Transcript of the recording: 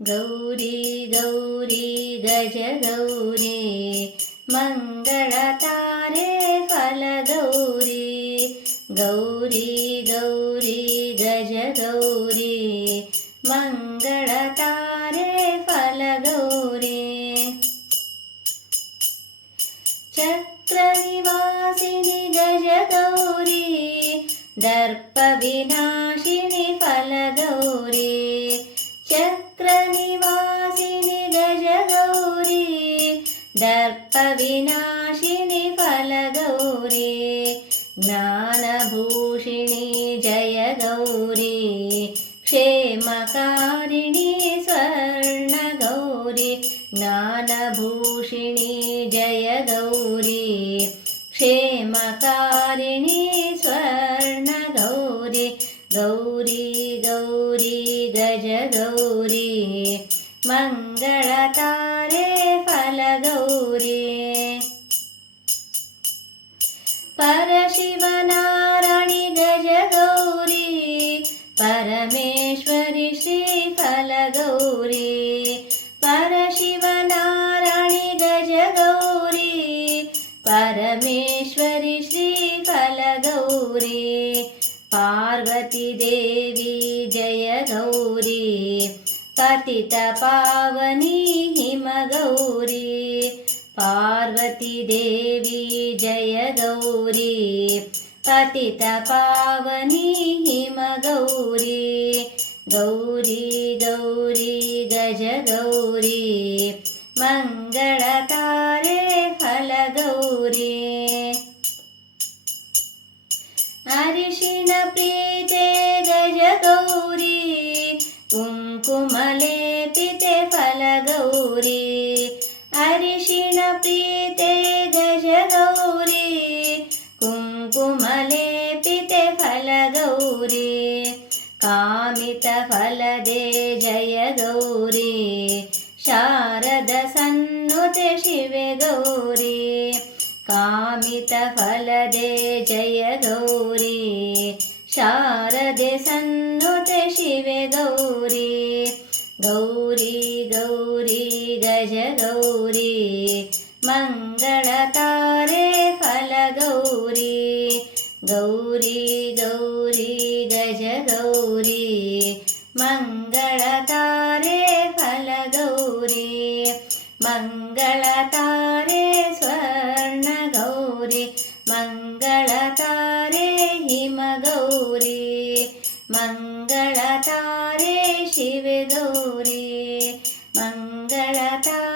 ಗೌರಿ ಗೌರಿ ಗಜ ಗೌರಿ ಮಂಗಳತಾರೆ ಫಲ ಗೌರಿ ಗೌರಿ ಗೌರಿ ಗಜ ಗೌರಿ ಮಂಗಳತಾರೆ ಫಲ ಗೌರಿ ಚಕ್ರ ನಿವಾಸಿನಿ ಗಜ ಗೌರಿ ದರ್ಪ ವಿನಾಶಿನಿ ಫಲ ಗೌರಿ ಚಕ್ರ ನಿವಾಸಿನಿ ಗಜ ಗೌರಿ ದರ್ಪ ವಿನಾಶಿನಿ ಫಲ ಗೌರಿ ಜ್ಞಾನಭೂಷಿಣಿ ಜಯ ಗೌರಿ ಕ್ಷೇಮಕಾರಿಣಿ ಸ್ವರ್ಣ ಗೌರಿ ಜ್ಞಾನಭೂಷಿಣಿ ಜಯ ಗೌರಿ ಕ್ಷೇಮಕಾರಿಣಿ ಸ್ವರ್ಣ ಗೌರಿ ಗೌರಿ ಗೌರಿ ಗಜ ಗೌರಿ ಮಂಗಳತಾರೆ ಫಲ ಗೌರಿ ಪರಶಿವನಾರಾಯಣಿ ಗಜ ಗೌರಿ ಪರಮೇಶ್ವರಿ ಶ್ರೀ ಫಲ ಗೌರಿ ಪರಶಿವನಾರಾಯಣಿ ಗಜ ಗೌರಿ ಪರಮೇಶ್ವರಿ ಶ್ರೀ ಫಲ ಗೌರಿ ಪಾರ್ವತಿ ದೇವಿ ಜಯ ಗೌರಿ ಪತಿತ ಪಾವನಿ ಹಿಮ ಗೌರಿ ಪಾರ್ವತಿ ದೇವಿ ಜಯ ಗೌರಿ ಪತಿತ ಪಾವನಿ ಹಿಮ ಗೌರಿ ಗೌರಿ ಗೌರಿ ಗಜ ಗೌರಿ ಮಂಗಳತಾರೆ ಫಲ ಗೌರಿ ಅರಿಶಿಣ ಪ್ರೀತೆ ಗಜ ಗೌರಿ ಕುಂಕುಮ ಲೇಪಿತೆ ಫಲ ಗೌರಿ ಅರಿಶಿಣ ಪ್ರೀತೆ ಗಜ ಗೌರಿ ಕುಂಕುಮ ಲೇಪಿತೆ ಫಲ ಗೌರಿ ಕಾಮಿತ ಫಲದೆ ಜಯ ಗೌರಿ ಶಾರದ ಸನ್ನುತೆ ಶಿವೆ ಗೌರಿ ಕಾಮಿತ ಫಲದೆ ಜಯ ಗೌರಿ ಶಾರದೆ ಸನ್ನುತೆ ಶಿವೆ ಗೌರಿ ಗೌರಿ ಗೌರಿ ಗಜ ಗೌರಿ ಮಂಗಳತಾರೆ ಫಲ ಗೌರಿ ಗೌರಿ ಗೌರಿ ಗಜ ಗೌರಿ ಮಂಗಳತಾರೆ ಫಲ ಗೌರಿ ಮಂಗಳತಾರೆ ಸ್ವರ್ಣ ಗೌರಿ ಮಂಗಳತಾರೆ ಹಿಮ ಗೌರಿ ಮಂಗಳತಾರೆ ಶಿವ ಗೌರಿ ಮಂಗಳತಾರೆ